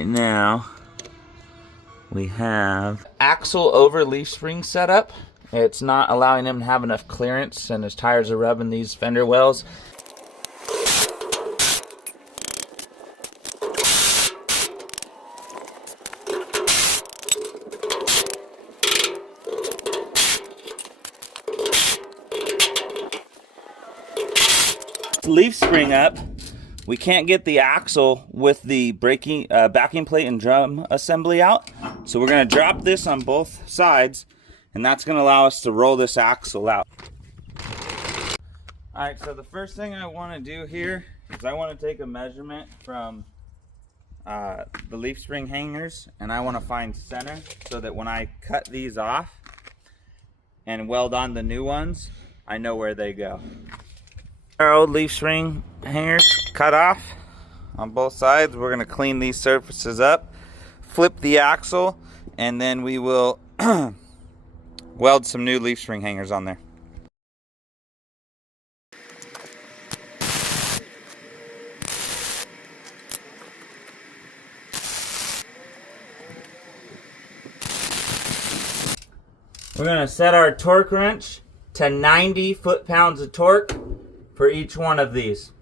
right now we have axle over leaf spring setup. It's not allowing him to have enough clearance, and his tires are rubbing these fender wells. Leaf spring up, we can't get the axle with the braking backing plate and drum assembly out, so we're going to drop this on both sides, and that's going to allow us to roll this axle out. Alright, so the first thing I want to do here is I want to take a measurement from the leaf spring hangers, and I want to find center so that when I cut these off and weld on the new ones, I know where they go. Our old leaf spring hangers cut off on both sides. We're going to clean these surfaces up, flip the axle, and then we will weld some new leaf spring hangers on there. We're going to set our torque wrench to 90 foot-pounds of torque for each one of these.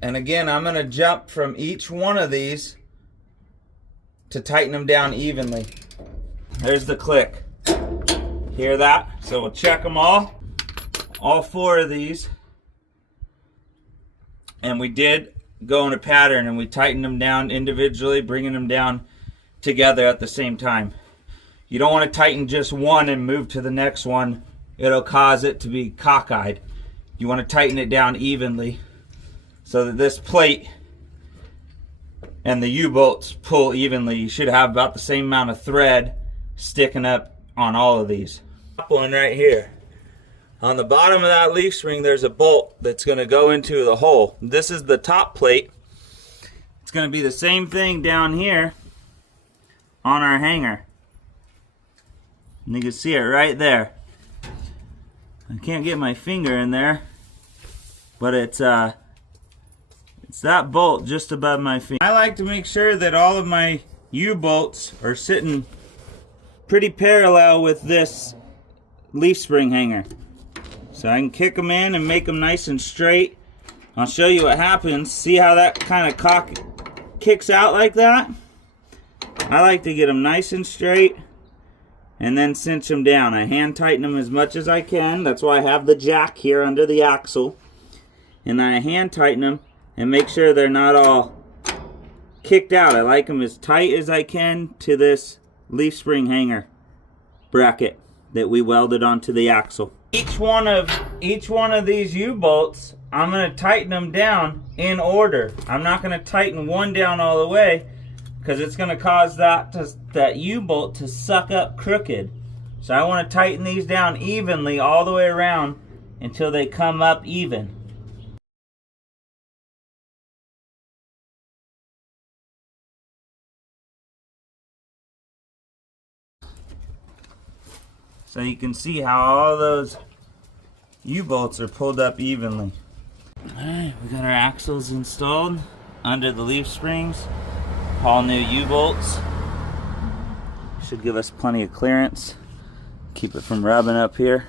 And again, I'm going to jump from each one of these to tighten them down evenly. There's the click. Hear that? So we'll check them all 4 of these. And we did go in a pattern, and we tightened them down individually, bringing them down together at the same time. You don't want to tighten just one and move to the next one. It'll cause it to be cockeyed. You want to tighten it down evenly so that this plate and the U-bolts pull evenly. You should have about the same amount of thread sticking up on all of these. Top one right here. On the bottom of that leaf spring, there's a bolt that's going to go into the hole. This is the top plate. It's going to be the same thing down here on our hanger. And you can see it right there. I can't get my finger in there, but it's that bolt just above my finger. I like to make sure that all of my U-bolts are sitting pretty parallel with this leaf spring hanger, so I can kick them in and make them nice and straight. I'll show you what happens. See how that kind of kicks out like that? I like to get them nice and straight and then cinch them down. I hand tighten them as much as I can. That's why I have the jack here under the axle. And then I hand tighten them and make sure they're not all kicked out. I like them as tight as I can to this leaf spring hanger bracket that we welded onto the axle. Each one of these U-bolts, I'm going to tighten them down in order. I'm not going to tighten one down all the way, because it's going to cause that U-bolt to suck up crooked. So I want to tighten these down evenly all the way around until they come up even. So you can see how all those U-bolts are pulled up evenly. Alright, we got our axles installed under the leaf springs. All new U-bolts. Should give us plenty of clearance. Keep it from rubbing up here.